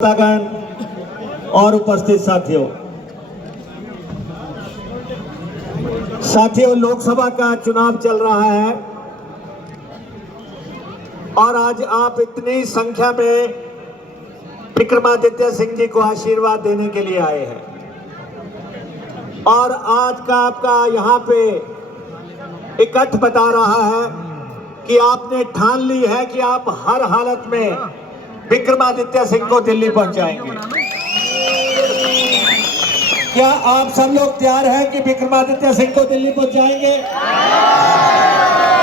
और उपस्थित साथियों, लोकसभा का चुनाव चल रहा है और आज आप इतनी संख्या में विक्रमादित्य सिंह जी को आशीर्वाद देने के लिए आए हैं और आज का आपका यहाँ पे इकट्ठ बता रहा है कि आपने ठान ली है कि आप हर हालत में विक्रमादित्य सिंह को दिल्ली पहुंचाएंगे। क्या आप सब लोग तैयार हैं कि विक्रमादित्य सिंह को दिल्ली पहुंचाएंगे?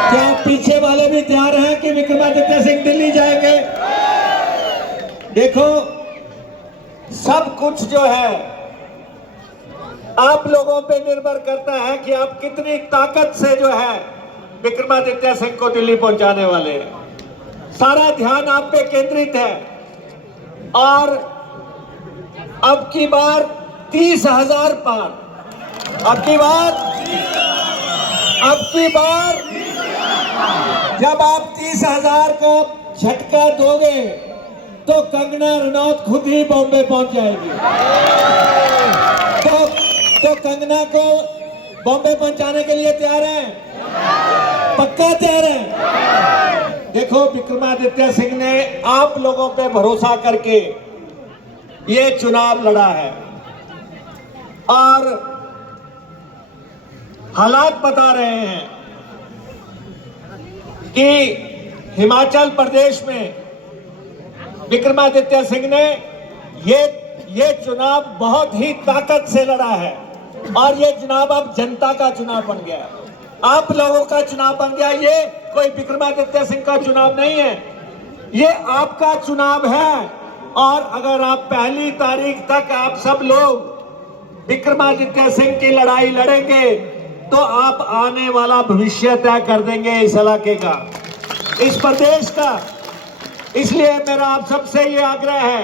क्या पीछे वाले भी तैयार हैं कि विक्रमादित्य सिंह दिल्ली जाएंगे? देखो, सब कुछ जो है आप लोगों पे निर्भर करता है कि आप कितनी ताकत से जो है विक्रमादित्य सिंह को दिल्ली पहुंचाने वाले हैं। सारा ध्यान आप पे केंद्रित है और अब की बार 30,000 पार। अब की बार जब आप 30,000 को झटका दोगे तो कंगना रनौत खुद ही बॉम्बे पहुंच जाएगी। तो कंगना को बॉम्बे पहुंचाने के लिए तैयार हैं? पक्का तैयार हैं? देखो, विक्रमादित्य सिंह ने आप लोगों पे भरोसा करके ये चुनाव लड़ा है और हालात बता रहे हैं कि हिमाचल प्रदेश में विक्रमादित्य सिंह ने ये चुनाव बहुत ही ताकत से लड़ा है और ये चुनाव अब जनता का चुनाव बन गया, आप लोगों का चुनाव बन गया। ये कोई विक्रमादित्य सिंह का चुनाव नहीं है, ये आपका चुनाव है। और अगर आप 1 तारीख तक आप सब लोग विक्रमादित्य सिंह की लड़ाई लड़ेंगे तो आप आने वाला भविष्य तय कर देंगे इस इलाके का, इस प्रदेश का। इसलिए मेरा आप सबसे ये आग्रह है,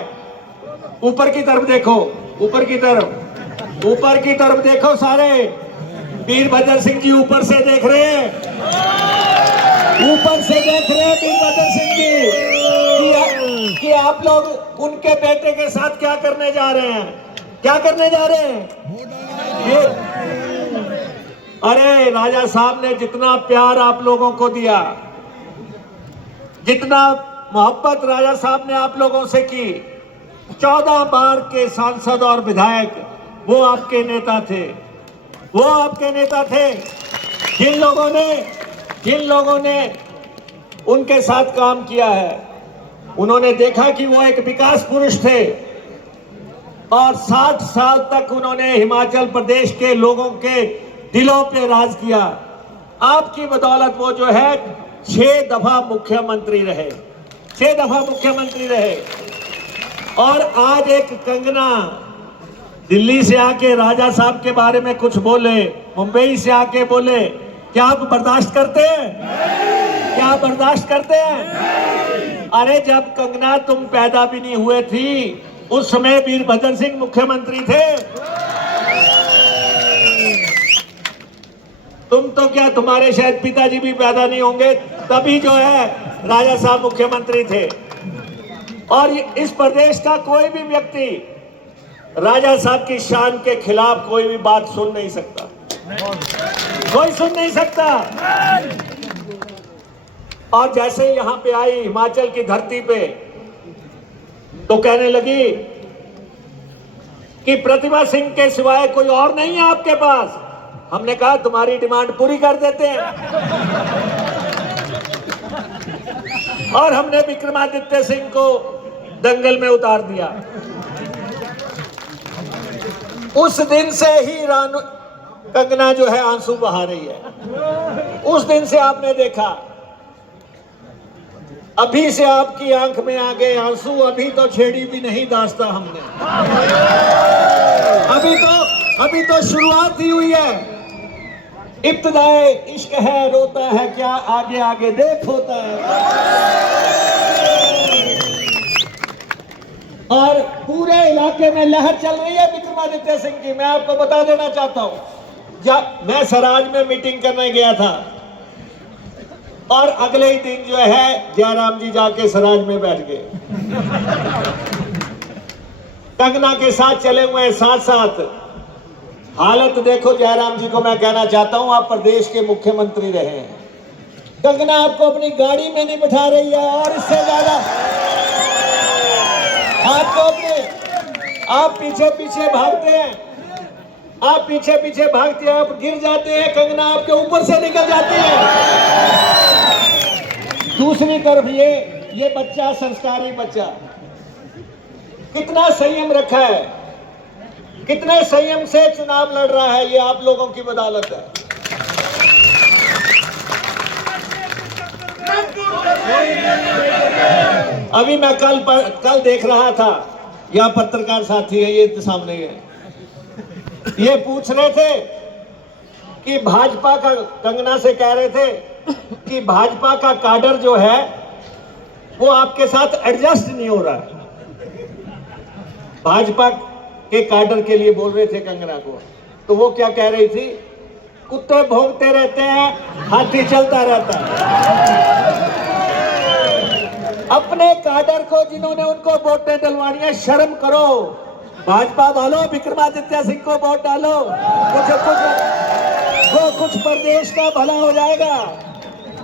ऊपर की तरफ देखो, ऊपर की तरफ देखो, सारे वीरभद्र सिंह जी ऊपर से देख रहे हैं, वीरभद्र सिंह जी कि आप लोग उनके बेटे के साथ क्या करने जा रहे हैं? अरे राजा साहब ने जितना प्यार आप लोगों को दिया, जितना मोहब्बत राजा साहब ने आप लोगों से की, 14 बार के सांसद और विधायक वो आपके नेता थे। जिन लोगों ने उनके साथ काम किया है, उन्होंने देखा कि वो एक विकास पुरुष थे और 60 साल तक उन्होंने हिमाचल प्रदेश के लोगों के दिलों पे राज किया। आपकी बदौलत वो जो है 6 दफा मुख्यमंत्री रहे और आज एक कंगना दिल्ली से आके राजा साहब के बारे में कुछ बोले, मुंबई से आके बोले, क्या आप बर्दाश्त करते हैं? अरे जब कंगना तुम पैदा भी नहीं हुए थी उस समय वीरभद्र सिंह मुख्यमंत्री थे। तुम तो क्या, तुम्हारे शायद पिताजी भी पैदा नहीं होंगे, तभी जो है राजा साहब मुख्यमंत्री थे। और इस प्रदेश का कोई भी व्यक्ति राजा साहब की शान के खिलाफ कोई भी बात सुन नहीं सकता। और जैसे ही यहां पे आई हिमाचल की धरती पे तो कहने लगी कि प्रतिभा सिंह के सिवाय कोई और नहीं है आपके पास। हमने कहा तुम्हारी डिमांड पूरी कर देते हैं और हमने विक्रमादित्य सिंह को दंगल में उतार दिया। उस दिन से ही कंगना जो है आंसू बहा रही है। उस दिन से आपने देखा, अभी से आपकी आंख में आ गए आंसू, अभी तो छेड़ी भी नहीं दास्ता हमने, अभी तो शुरुआत ही हुई है। इब्तिदाए इश्क है, रोता है क्या, आगे आगे देख होता है। और पूरे इलाके में लहर चल रही है विक्रमादित्य सिंह की। मैं आपको बता देना चाहता हूं, जब मैं सराज में मीटिंग करने गया था और अगले ही दिन जो है जयराम जी जाके सराज में बैठ गए। कंगना के साथ चले हुए हैं साथ साथ। हालत देखो जयराम जी को मैं कहना चाहता हूं, आप प्रदेश के मुख्यमंत्री रहे हैं, कंगना आपको अपनी गाड़ी में नहीं बिठा रही है और इससे ज्यादा आपको आप पीछे पीछे भागते हैं, आप पीछे पीछे भागते हैं, आप गिर जाते हैं, कंगना आपके ऊपर से निकल जाती है। दूसरी तरफ ये बच्चा, संस्कारी बच्चा, कितना संयम रखा है, कितने संयम से चुनाव लड़ रहा है, ये आप लोगों की बदौलत है। अभी मैं कल देख रहा था, यहाँ पत्रकार साथी है, ये सामने है, ये पूछ रहे थे कि भाजपा का, कंगना से कह रहे थे कि भाजपा का काडर जो है वो आपके साथ एडजस्ट नहीं हो रहा है। भाजपा के काडर के लिए बोल रहे थे कंगना को, तो वो क्या कह रही थी, कुत्ते भौंकते रहते हैं, हाथी चलता रहता है। अपने काडर को, जिन्होंने उनको वोटें डलवानी है, शर्म करो। भाजपा वालों, विक्रमादित्य सिंह को वोट डालो, कुछ प्रदेश का भला हो जाएगा,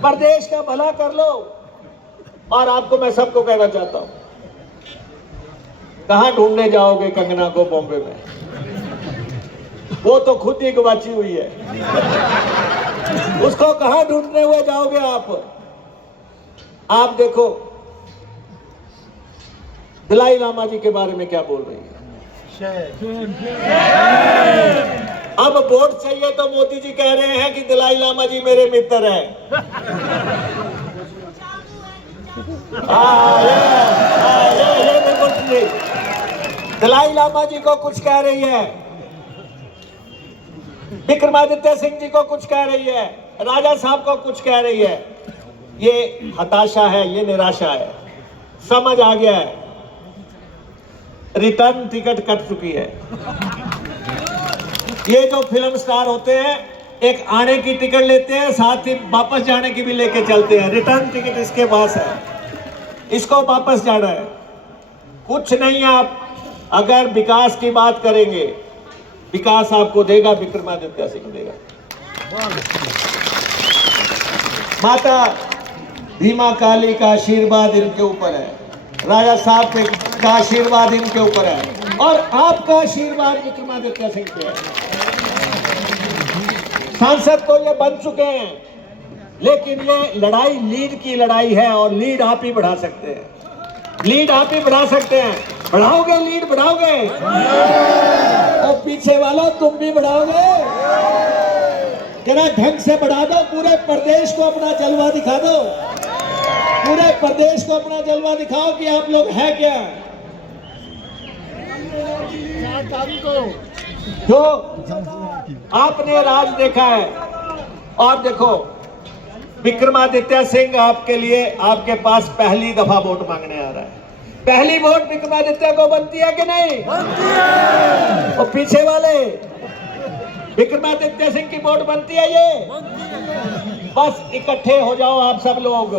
प्रदेश का भला कर लो। और आपको मैं सबको कहना चाहता हूं, कहां ढूंढने जाओगे कंगना को बॉम्बे में? वो तो खुद ही गवाची हुई है, उसको कहां ढूंढने हुए जाओगे आप देखो दलाई लामा जी के बारे में क्या बोल रही है। अब वोट चाहिए तो मोदी जी कह रहे हैं कि दलाई लामा जी मेरे मित्र हैं। ये बिल्कुल ठीक। दलाई लामा जी को कुछ कह रही है, विक्रमादित्य सिंह जी को कुछ कह रही है, राजा साहब को कुछ कह रही है। ये हताशा है, ये निराशा है, समझ आ गया है, रिटर्न टिकट कट चुकी है। ये जो फिल्म स्टार होते हैं, एक आने की टिकट लेते हैं, साथ ही वापस जाने की भी लेके चलते हैं। रिटर्न टिकट इसके पास है, इसको वापस जाना है। कुछ नहीं, आप अगर विकास की बात करेंगे, विकास आपको देगा विक्रमादित्य सिंह देगा। माता भीमा काली का आशीर्वाद इनके ऊपर है, राजा साहब का आशीर्वाद इनके ऊपर है, और आपका आशीर्वाद विक्रमादित्य सिंह पे है। सांसद तो ये बन चुके हैं, लेकिन ये लड़ाई लीड की लड़ाई है, और लीड आप ही बढ़ा सकते हैं, लीड आप ही बढ़ा सकते हैं। बढ़ाओगे लीड, बढ़ाओगे, और पीछे वालों तुम भी बढ़ाओगे। जरा ढंग से बढ़ा दो, पूरे प्रदेश को अपना जलवा दिखा दो, पूरे प्रदेश को अपना जलवा दिखाओ कि आप लोग हैं क्या। जो आपने राज देखा है, और देखो विक्रमादित्य सिंह आपके लिए, आपके पास पहली दफा वोट मांगने आ रहा है। पहली वोट विक्रमादित्य को बनती है कि नहीं? बनती है। और पीछे वाले विक्रमादित्य सिंह की वोट बनती है ये? बस इकट्ठे हो जाओ आप सब लोग।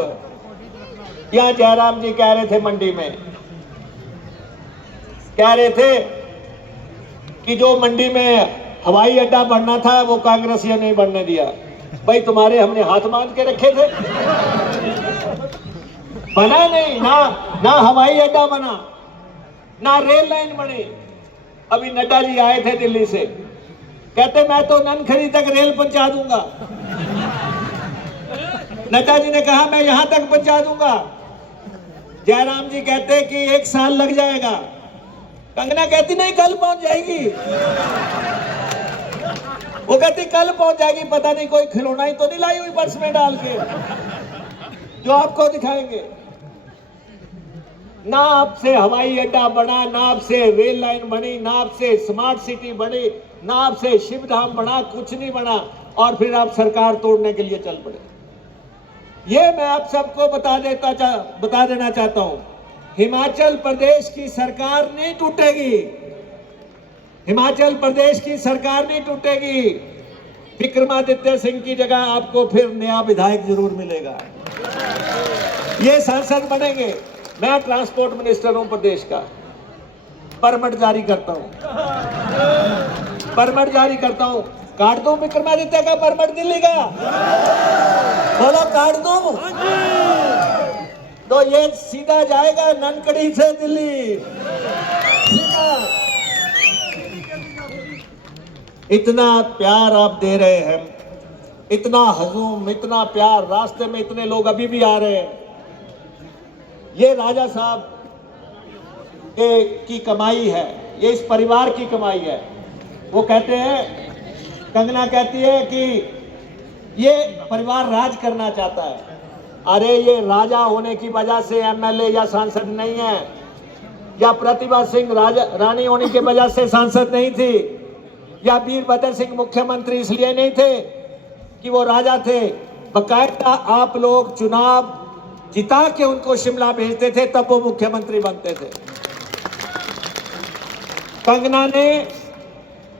यहाँ जयराम जी कह रहे थे, मंडी में कह रहे थे कि जो मंडी में हवाई अड्डा बनना था वो कांग्रेसियों ने बनने दिया। भाई तुम्हारे हमने हाथ बांध के रखे थे, बना नहीं ना हवाई अड्डा बना, ना रेल लाइन बनी। अभी नड्डा जी आए थे दिल्ली से, कहते मैं तो ननखरी तक रेल पहुंचा दूंगा। नड्डा जी ने कहा मैं यहां तक पहुंचा दूंगा। जयराम जी कहते कि 1 साल लग जाएगा। कंगना कहती नहीं, कल पहुंच जाएगी। वो कहती कल पहुंच जाएगी, पता नहीं कोई खिलौना ही तो नहीं लाई हुई पर्स में डाल के जो आपको दिखाएंगे। ना आपसे हवाई अड्डा बना, ना आपसे रेल लाइन बनी, ना आपसे स्मार्ट सिटी बनी, ना आपसे शिव धाम बना, कुछ नहीं बना, और फिर आप सरकार तोड़ने के लिए चल पड़े। ये मैं आप सबको बता देना चाहता हूं, हिमाचल प्रदेश की सरकार नहीं टूटेगी, हिमाचल प्रदेश की सरकार नहीं टूटेगी। विक्रमादित्य सिंह की जगह आपको फिर नया विधायक जरूर मिलेगा, ये सांसद बनेंगे। मैं ट्रांसपोर्ट मिनिस्टर हूं प्रदेश का, परमिट जारी करता हूं, परमिट जारी करता हूं। काट दूं विक्रमादित्य का परमिट दिल्ली का? बोलो काट दूं? तो ये सीधा जाएगा ननकड़ी से दिल्ली, सीधा। इतना प्यार आप दे रहे हैं, इतना हजूम, इतना प्यार, रास्ते में इतने लोग अभी भी आ रहे हैं। ये राजा साहब की कमाई है, ये इस परिवार की कमाई है। वो कहते हैं, कंगना कहती है कि ये परिवार राज करना चाहता है। अरे ये राजा होने की वजह से एमएलए या सांसद नहीं है, या प्रतिभा सिंह रानी होने की वजह से सांसद नहीं थी, या वीरभद्र सिंह मुख्यमंत्री इसलिए नहीं थे कि वो राजा थे। बकायदा आप लोग चुनाव जिता के उनको शिमला भेजते थे, तब वो मुख्यमंत्री बनते थे।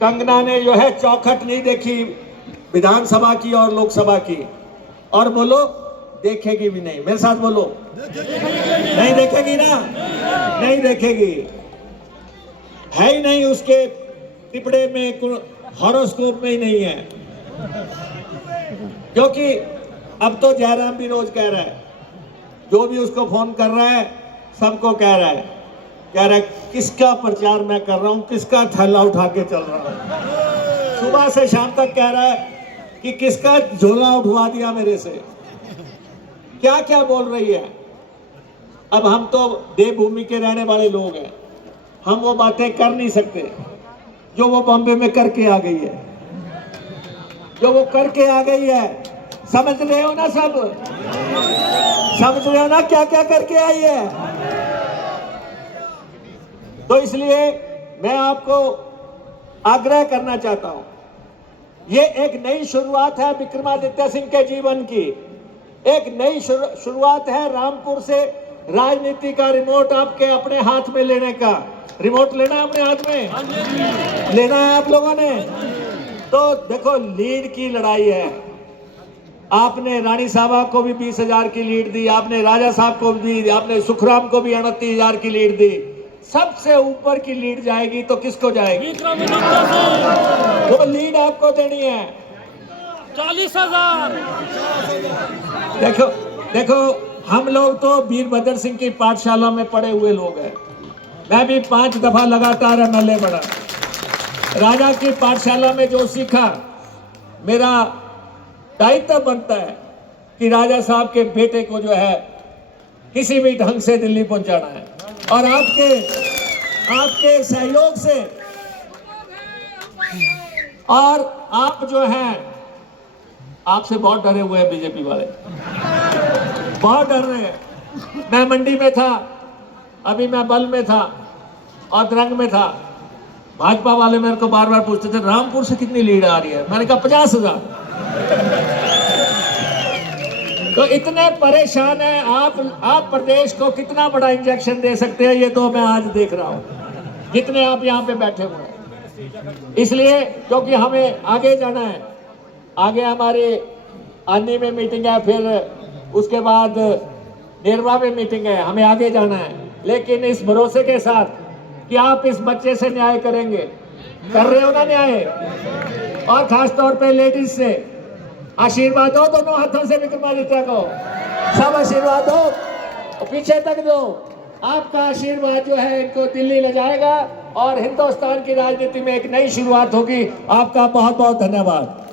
कंगना ने जो है चौखट नहीं देखी विधानसभा की और लोकसभा की, और बोलो देखेगी भी नहीं। मेरे साथ बोलो, नहीं देखेगी ना? नहीं देखेगी, है ही नहीं, उसके टिपड़े में, हॉरोस्कोप में ही नहीं है। क्योंकि अब तो जयराम भी रोज कह रहा है, जो भी उसको फोन कर रहा है सबको कह रहा है किसका प्रचार मैं कर रहा हूं, किसका थैला उठा के चल रहा हूं। सुबह से शाम तक कह रहा है कि किसका झोला उठवा दिया मेरे से। क्या क्या बोल रही है। अब हम तो देवभूमि के रहने वाले लोग हैं, हम वो बातें कर नहीं सकते जो वो बॉम्बे में करके आ गई है, जो वो करके आ गई है। समझ रहे हो ना सब? समझ रहे हो ना क्या क्या करके आई है? तो इसलिए मैं आपको आग्रह करना चाहता हूं, ये एक नई शुरुआत है विक्रमादित्य सिंह के जीवन की। एक नई शुरुआत है रामपुर से राजनीति का रिमोट आपके अपने हाथ में लेने का। रिमोट लेना है अपने हाथ में, लेना है आप लोगों ने। तो देखो लीड की लड़ाई है। आपने रानी साहबा को भी 20,000 की लीड दी, आपने राजा साहब को भी दी, आपने सुखराम को भी 29,000 की लीड दी। सबसे ऊपर की लीड जाएगी तो किसको जाएगी? वो लीड आपको देनी है 40,000। देखो देखो, हम लोग तो वीरभद्र सिंह की पाठशाला में पढ़े हुए लोग हैं। मैं भी 5 दफा लगातार एमएलए बना। राजा की पाठशाला में जो सीखा, मेरा दायित्व बनता है कि राजा साहब के बेटे को जो है किसी भी ढंग से दिल्ली पहुंचाना है। और आपके सहयोग से, और आप जो हैं, आपसे बहुत डरे हुए हैं बीजेपी वाले, बहुत डर रहे हैं। मैं मंडी में था, अभी मैं बल में था और द्रंग में था। भाजपा वाले मेरे को बार बार पूछते थे रामपुर से कितनी लीड आ रही है। मैंने कहा 50,000। तो इतने परेशान है आप प्रदेश को कितना बड़ा इंजेक्शन दे सकते हैं, ये तो मैं आज देख रहा हूं, जितने आप यहाँ पे बैठे हुए हैं। इसलिए क्योंकि हमें आगे जाना है, आगे हमारी आनी में मीटिंग है, फिर उसके बाद नेरवा में मीटिंग है, हमें आगे जाना है। लेकिन इस भरोसे के साथ कि आप इस बच्चे से न्याय करेंगे, कर रहे हो ना न्याय, और खासतौर पे लेडीज से आशीर्वाद दो दोनों हाथों से विक्रमादित्य को, सब आशीर्वाद दो, पीछे तक दो। आपका आशीर्वाद जो है इनको दिल्ली ले जाएगा और हिंदुस्तान की राजनीति में एक नई शुरुआत होगी। आपका बहुत बहुत धन्यवाद।